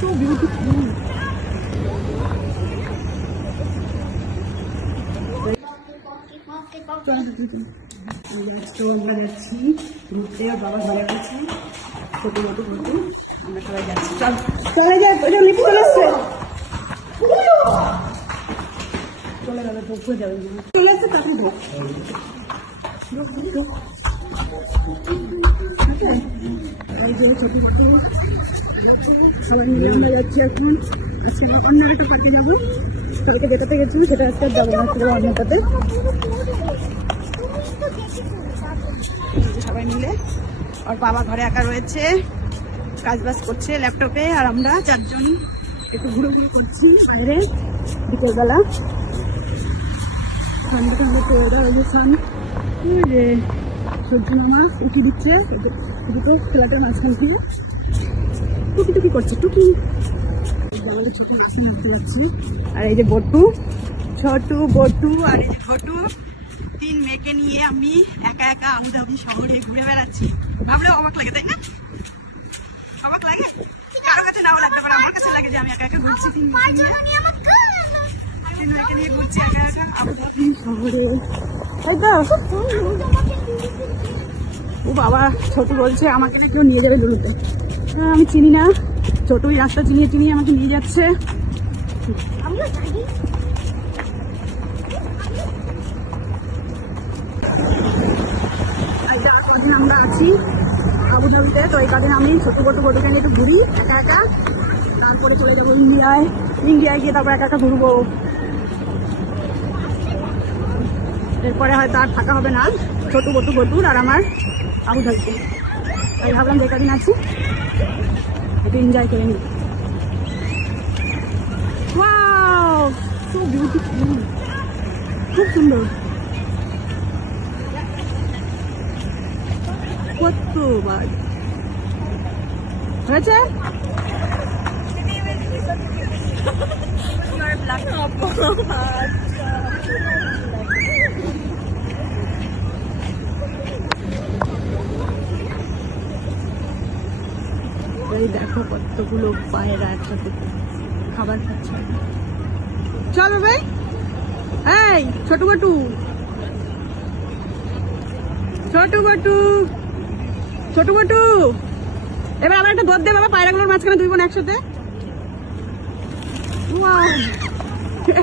So beautiful. আমরা যাচ্ছি ঘুরতে, বাবা ঘরে গেছি, ছোট মোটো ঘুরতে আমরা সবাই যাচ্ছি। চলে যায়, লিফট চলে আসছে, চলে যাবে, ঢুকতে যাবে, চলে আসছে তাকে এই জন্য ছোট সবাই মিলে আমরা যাচ্ছি এখন। আজকে অন্য একটা পার্কে যাবো, সবাইকে যেটাতে গেছিলো সেটা আজকে যাবো না, ছিল অন্যটাতে। সবাই মিলে, আর বাবা ঘরে একা রয়েছে, কাজ বাজ করছে ল্যাপটপে, আর আমরা চারজন একটু ঘুরোঘুরি করছি বাইরে বিকেলবেলা। ঠান্ডা ঠান্ডা ওয়েদার, ওই যে সান, ওই যে সূর্য মামা উঁকি দিচ্ছে দুটো খেলাটার মাঝখান থেকে, টুকি টুকি করছে, টুকি ছোট মাছের দেখতে পাচ্ছি। আর এই যে বটু, ছোটু বটু আর এই যে ঘটু, 3 মেয়েকে নিয়ে আমি একা একা আবুধাবি শহরে ঘুরে বেড়াচ্ছি। ভাবলেও অবাক লাগে, তাই না? অবাক লাগে, কারো কাছে নাও লাগতে পারে, আমার কাছে লাগে যে আমি একা একা ঘুরছি 3 মেয়েকে নিয়ে ঘুরছি একা একা আবুধাবি শহরে, তাই তো? ও বাবা, ছোটু বলছে আমাকে কেউ নিয়ে যাবে দূরতে। হ্যাঁ, আমি চিনি না, ছোটুই রাস্তা চিনিয়ে চিনিয়ে আমাকে নিয়ে যাচ্ছে। কদিন আমরা আছি আবুধাবিতে, তো এই কদিন আমি ছোট বটুকে নিয়ে একটু ঘুরি একা একা, তারপরে চলে যাবো ইন্ডিয়ায় গিয়ে তারপর একা একা ঘুরবো। এরপরে হয়তো আর থাকা হবে না ছোট বটুর আর আমার আবুধাবিতে, তাই ভাবলাম যে কদিন আছি একটু এনজয় করে নিই। ওয়াও, সো বিউটিফুল, খুব সুন্দর, কত বার্ড হয়েছে। এই দেখো কতগুলো পায়রা একসাথে খাবার খাচ্ছে। চল ভাই, এই ছোট বটু, এবার আবার একটা দৌড় দে বাবা, পায়রাগুলোর মাঝখানে 2 বোন একসাথে।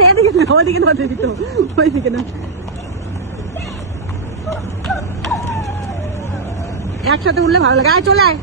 এদিকে না, ওদিকে দৌড় দিত, ওইদিকে না, একসাথে উঠলে ভালো লাগে। আয় চলে আয়।